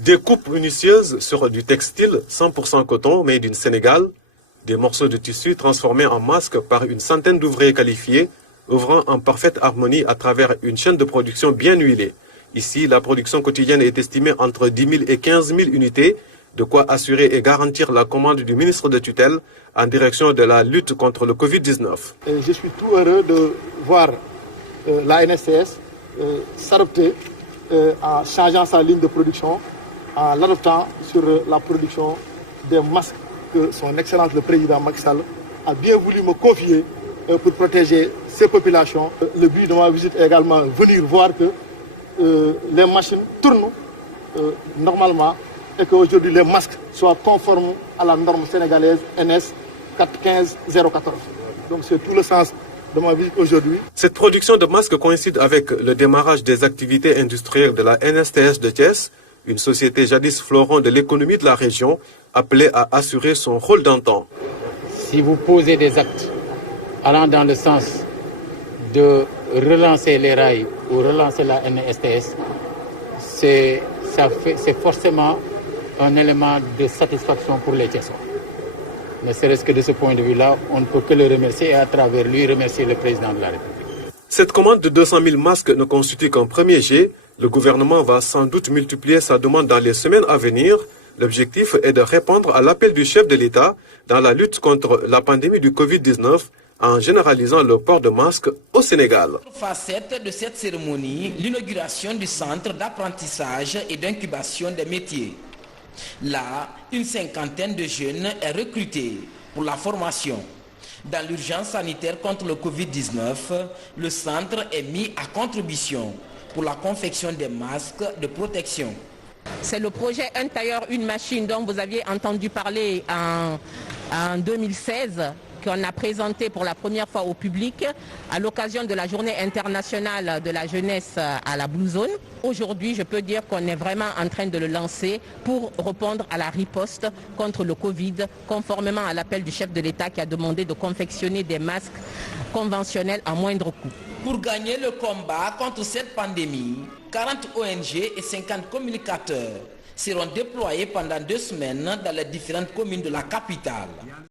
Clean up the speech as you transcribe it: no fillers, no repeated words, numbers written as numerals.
Des coupes minutieuses sur du textile 100% coton made in Sénégal, des morceaux de tissu transformés en masques par une centaine d'ouvriers qualifiés, œuvrant en parfaite harmonie à travers une chaîne de production bien huilée. Ici, la production quotidienne est estimée entre 10 000 et 15 000 unités, de quoi assurer et garantir la commande du ministre de tutelle en direction de la lutte contre le Covid-19. Je suis tout heureux de voir la NSTS s'adapter en changeant sa ligne de production, en l'adoptant sur la production des masques que son Excellence le Président Macky Sall a bien voulu me confier pour protéger ces populations. Le but de ma visite est également venir voir que les machines tournent normalement et qu'aujourd'hui les masques soient conformes à la norme sénégalaise NS 415-014. Donc c'est tout le sens de ma visite aujourd'hui. Cette production de masques coïncide avec le démarrage des activités industrielles de la NSTS de Thiès, une société jadis fleuron de l'économie de la région, appelée à assurer son rôle d'antan. Si vous posez des actes allant dans le sens de relancer les rails ou relancer la NSTS, c'est forcément un élément de satisfaction pour les Thiessois. Ne serait-ce que de ce point de vue-là, on ne peut que le remercier et à travers lui remercier le président de la République. Cette commande de 200 000 masques ne constitue qu'un premier jet. Le gouvernement va sans doute multiplier sa demande dans les semaines à venir. L'objectif est de répondre à l'appel du chef de l'État dans la lutte contre la pandémie du Covid-19 en généralisant le port de masques au Sénégal. Facette de cette cérémonie, l'inauguration du centre d'apprentissage et d'incubation des métiers. Là, une cinquantaine de jeunes est recrutée pour la formation. Dans l'urgence sanitaire contre le Covid-19, le centre est mis à contribution pour la confection des masques de protection. C'est le projet Un tailleur, une machine dont vous aviez entendu parler en 2016, qu'on a présenté pour la première fois au public à l'occasion de la journée internationale de la jeunesse à la Blue Zone. Aujourd'hui, je peux dire qu'on est vraiment en train de le lancer pour répondre à la riposte contre le Covid, conformément à l'appel du chef de l'État qui a demandé de confectionner des masques conventionnels à moindre coût. Pour gagner le combat contre cette pandémie, 40 ONG et 50 communicateurs seront déployés pendant 2 semaines dans les différentes communes de la capitale.